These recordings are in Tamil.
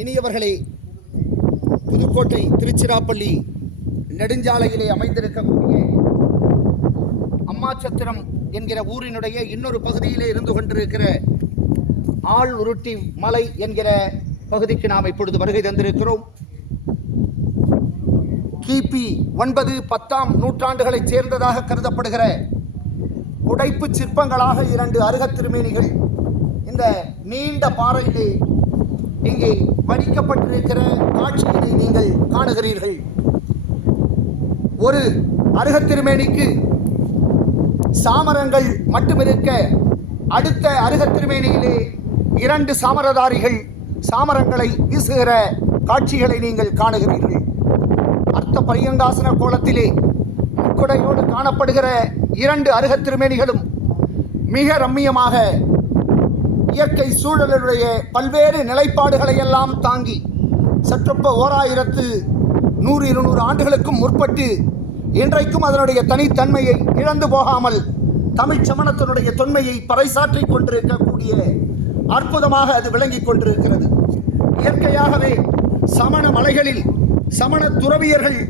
இனியவர்களே, புதுக்கோட்டை திருச்சிராப்பள்ளி நெடுஞ்சாலையிலே அமைந்திருக்கக்கூடிய அம்மாச்சத்திரம் என்கிற ஊரினுடைய இன்னொரு பகுதியிலே இருந்து கொண்டிருக்கிற ஆள் உருட்டி மலை என்கிற பகுதிக்கு நாம் இப்பொழுது வருகை தந்திருக்கிறோம். கிபி 9, 10ஆம் நூற்றாண்டுகளைச் சேர்ந்ததாக கருதப்படுகிற உடைப்பு சிற்பங்களாக 2 அருகத் திருமேனிகள் இந்த நீண்ட பாறையிலே இங்கே வடிக்கப்பட்டிருக்கிற காட்சியினை நீங்கள் காணுகிறீர்கள். ஒரு அருகத் திருமேனிக்கு சாமரங்கள் மட்டுமிருக்க, அடுத்த அருகத் திருமேனியிலே 2 சாமரதாரிகள் சாமரங்களை வீசுகிற காட்சிகளை நீங்கள் காணுகிறீர்கள். அர்த்த பரியங்காசன கோலத்திலே முக்குடையோடு காணப்படுகிற 2 அருகத் திருமேனிகளும் மிக ரம்மியமாக இயற்கை சூழலுடைய பல்வேறு நிலைப்பாடுகளை எல்லாம் தாங்கி சற்றொப்ப 1100-200 ஆண்டுகளுக்கும் முற்பட்டு இன்றைக்கும் அதனுடைய தனித்தன்மையை இழந்து போகாமல் தமிழ் சமணத்தினுடைய தொன்மையை பறைசாற்றிக் கொண்டிருக்கக்கூடிய அற்புதமாக அது விளங்கிக் கொண்டிருக்கிறது. இயற்கையாகவே சமண மலைகளில் சமண துறவியர்கள்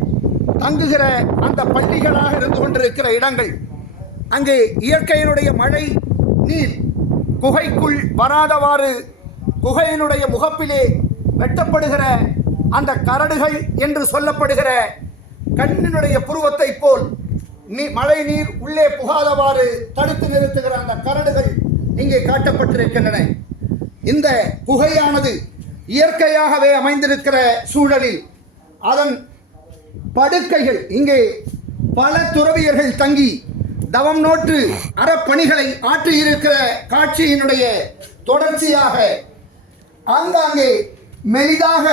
தங்குகிற அந்த பள்ளிகளாக இருந்து கொண்டிருக்கிற இடங்கள், அங்கே இயற்கையினுடைய மழை நீர் குகைக்குள் வராதவாறு குகையினுடைய முகப்பிலே வெட்டப்படுகிற அந்த கரடுகள் என்று சொல்லப்படுகிற கண்ணினுடைய புருவத்தை போல் மழை நீர் உள்ளே புகாதவாறு தடுத்து நிறுத்துகிற அந்த கரடுகள் இங்கே காட்டப்பட்டிருக்கின்றன. இந்த குகையானது இயற்கையாகவே அமைந்திருக்கிற சூழலில் அதன் படுக்கைகள் இங்கே பல துறவியர்கள் தங்கி தவம் நோற்று அறப்பணிகளை ஆற்றியிருக்கிற காட்சியினுடைய தொடர்ச்சியாக ஆங்காங்கே மெலிதாக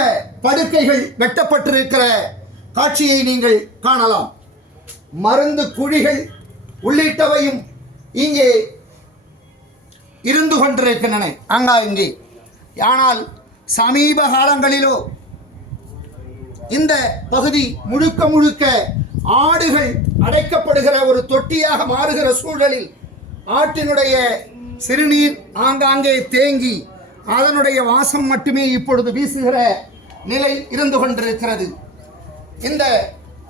படுக்கைகள் வெட்டப்பட்டிருக்கிற காட்சியை நீங்கள் காணலாம். மருந்து குழிகள் உள்ளிட்டவையும் இங்கே இருந்து கொண்டிருக்கின்றன ஆங்காங்கே. ஆனால் சமீப காலங்களிலோ இந்த பகுதி முழுக்க முழுக்க ஆடுகள் அடைக்கப்படுகிற ஒரு தொட்டியாக மாறுகிற சூழலில் ஆற்றினுடைய சிறுநீர் ஆங்காங்கே தேங்கி அதனுடைய வாசம் மட்டுமே இப்பொழுது வீசுகிற நிலை இருந்து கொண்டிருக்கிறது. இந்த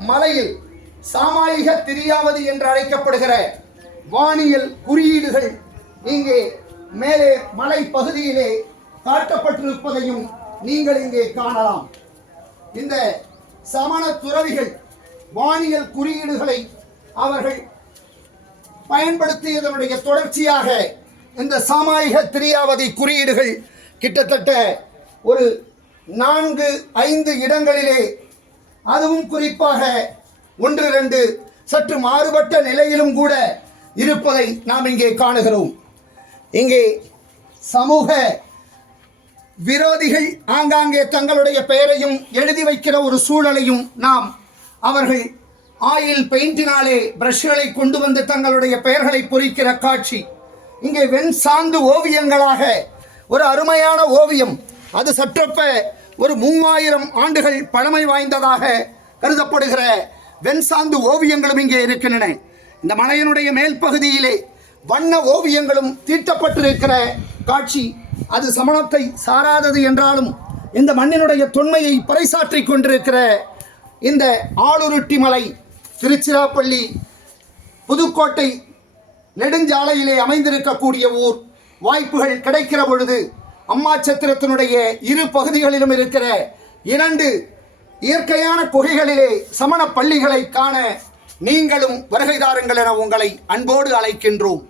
மலையில் சாமாயிக திரியாவதி என்று அழைக்கப்படுகிற வானியல் குறியீடுகள் இங்கே மேலே மலை பகுதியிலே காட்டப்பட்டிருப்பதையும் நீங்கள் இங்கே காணலாம். இந்த சமண துறவிகள் வானியல் குறியீடுகளை அவர்கள் பயன்படுத்தியதனுடைய தொடர்ச்சியாக இந்த சாமாயிக திரியாவதி குறியீடுகள் கிட்டத்தட்ட ஒரு 4-5 இடங்களிலே, அதுவும் குறிப்பாக 1-2 சற்று மாறுபட்ட நிலையிலும் கூட இருப்பதை நாம் இங்கே காணுகிறோம். இங்கே சமூக விரோதிகள் ஆங்காங்கே தங்களுடைய பெயரையும் எழுதி வைக்கிற ஒரு சூழலையும் நாம் அவர்கள் ஆயில் பெயிண்டினாலே பிரஷ்களை கொண்டு வந்து தங்களுடைய பெயர்களை பொறிக்கிற காட்சி இங்கே வெண் சாந்து ஓவியங்களாக ஒரு அருமையான ஓவியம், அது சற்றொப்ப ஒரு 3000 ஆண்டுகள் பழமை வாய்ந்ததாக கருதப்படுகிற வெண் சாந்து ஓவியங்களும் இங்கே இருக்கின்றன. இந்த மலையினுடைய மேல் பகுதியிலே வண்ண ஓவியங்களும் தீட்டப்பட்டிருக்கிற காட்சி அது சமணத்தை சாராதது என்றாலும் இந்த மண்ணினுடைய தொன்மையை பறைசாற்றிக் கொண்டிருக்கிற இந்த ஆளுருட்டி மலை திருச்சிராப்பள்ளி புதுக்கோட்டை நெடுஞ்சாலையிலே அமைந்திருக்கக்கூடிய ஊர். வாய்ப்புகள் கிடைக்கிற பொழுது அம்மாச்சத்திரத்தினுடைய 2 பகுதிகளிலும் இருக்கிற 2 இயற்கையான குகைகளிலே சமண பள்ளிகளை காண நீங்களும் வருகை தாருங்கள் என உங்களை அன்போடு அழைக்கின்றோம்.